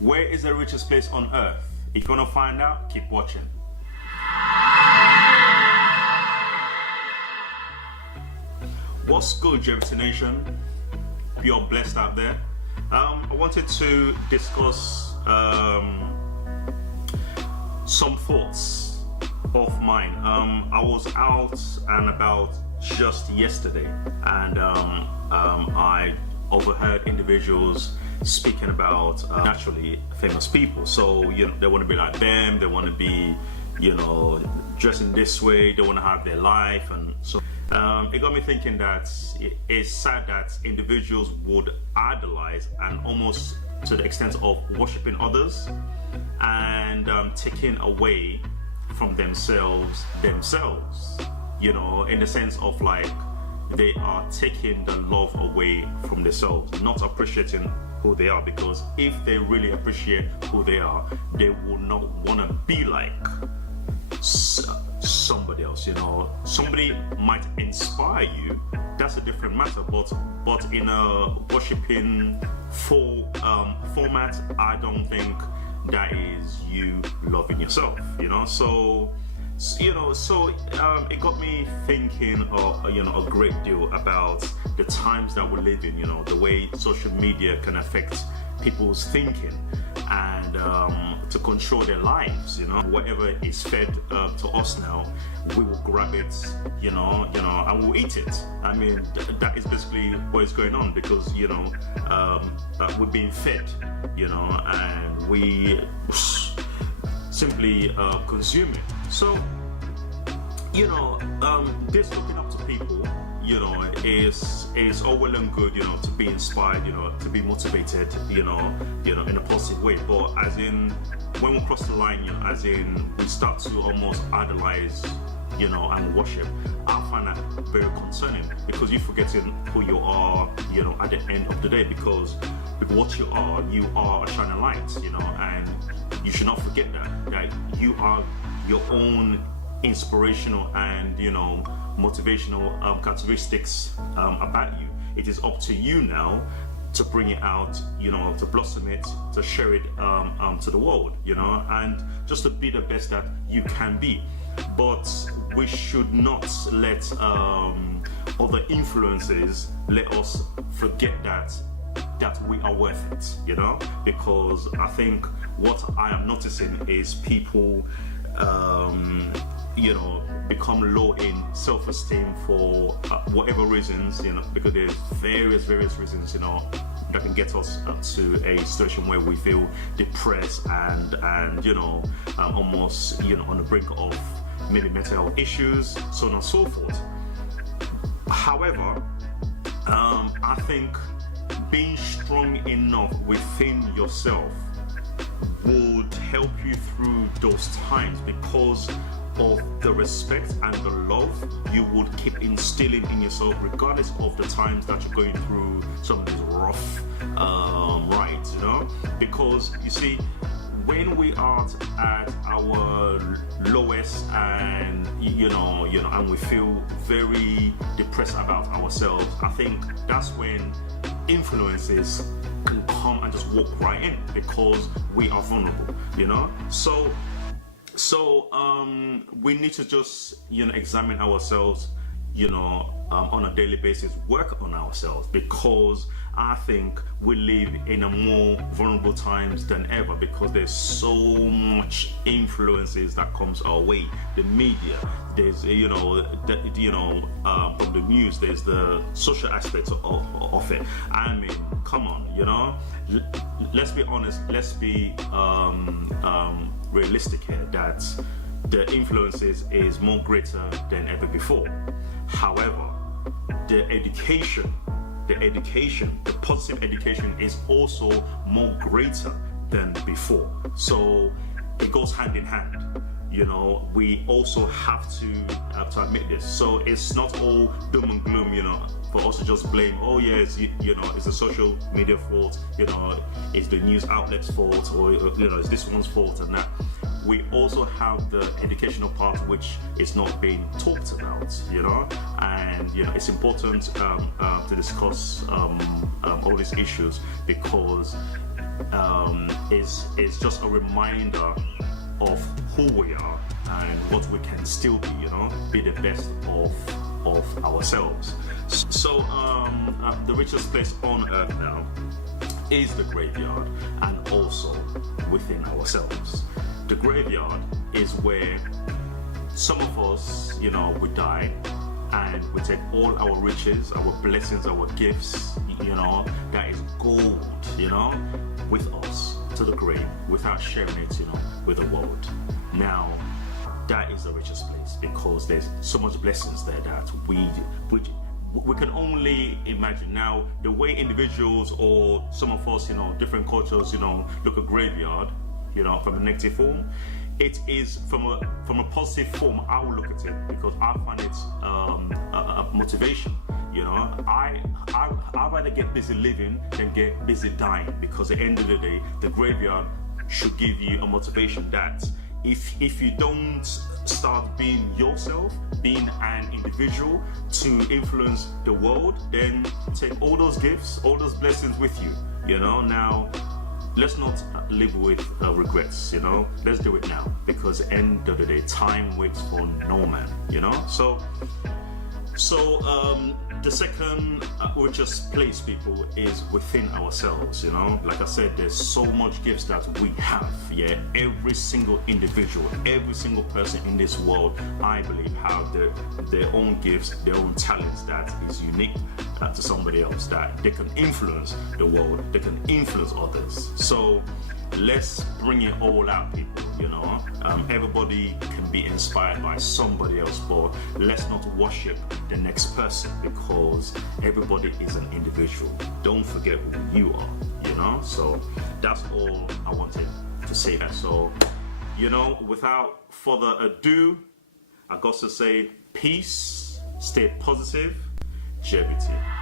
Where is the richest place on earth? If you want to find out, keep watching. What's good, Jevitee Nation? You're blessed out there. I wanted to discuss some thoughts of mine. I was out and about just yesterday, and I overheard individuals speaking about naturally famous people. So they want to be like them, they want to be, dressing this way, they want to have their life, and so it got me thinking that it's sad that individuals would idolize and almost to the extent of worshiping others and taking away from themselves, in the sense of like they are taking the love away from themselves, not appreciating who they are, because if they really appreciate who they are, they will not want to be like somebody else. Somebody might inspire you, that's a different matter, but in a worshiping format, I don't think that is you loving yourself. So it got me thinking a great deal about the times that we live in, the way social media can affect people's thinking and to control their lives. Whatever is fed to us now, we will grab it, and we'll eat it. I mean, that is basically what is going on, because we're being fed, and we simply consume it. So this looking up to people, is all well and good, to be inspired, to be motivated, in a positive way. But as in, when we cross the line, as in we start to almost idolize, and worship, I find that very concerning, because you're forgetting who you are, at the end of the day, because what you are a shining light, and you should not forget that you are your own inspirational and motivational characteristics about you. It is up to you now to bring it out, to blossom it, to share it to the world, and just to be the best that you can be. But we should not let other influences let us forget that we are worth it, because I think what I am noticing is people become low in self-esteem for whatever reasons, because there's various reasons, that can get us to a situation where we feel depressed and almost on the brink of maybe mental health issues, so on and so forth. However, I think being strong enough within yourself would help you through those times, because of the respect and the love you would keep instilling in yourself, regardless of the times that you're going through some of these rough rides, because you see, when we are at our lowest and and we feel very depressed about ourselves, I think that's when influences can come and just walk right in, because we are vulnerable, So we need to just examine ourselves, on a daily basis, work on ourselves, because I think we live in a more vulnerable times than ever, because there's so much influences that comes our way. The media, there's from the news, there's the social aspects of it. I mean, come on, let's be honest, let's be realistic here, that the influences is more greater than ever before. However, the positive education is also more greater than before. So it goes hand in hand. We also have to admit this. So it's not all doom and gloom, for us to just blame, oh yes, it's the social media fault, it's the news outlet's fault, or it's this one's fault and that. We also have the educational part, which is not being talked about, and it's important to discuss all these issues, because is just a reminder of who we are and what we can still be, be the best of ourselves. So the richest place on earth now is the graveyard, and also within ourselves. The graveyard is where some of us, we die, and we take all our riches, our blessings, our gifts, that is gold, with us to the grave without sharing it, with the world. Now, that is the richest place, because there's so much blessings there that we can only imagine. Now, the way individuals or some of us, different cultures, look at graveyard, from a negative form, it is from a positive form. I will look at it because I find it a motivation. I'd rather get busy living than get busy dying, because at the end of the day, the graveyard should give you a motivation that if you don't start being yourself, being an individual to influence the world, then take all those gifts, all those blessings with you. Now, let's not live with regrets, let's do it now, because at the end of the day, time waits for no man, So the second richest place, people, is within ourselves. Like I said, there's so much gifts that we have. Every single individual, every single person in this world, I believe, have their own gifts, their own talents that is unique to somebody else, that they can influence the world, they can influence others. So let's bring it all out, people. Everybody can be inspired by somebody else, but let's not worship the next person, because everybody is an individual. Don't forget who you are, So that's all I wanted to say. So, without further ado, I got to say peace, stay positive, Jevitee.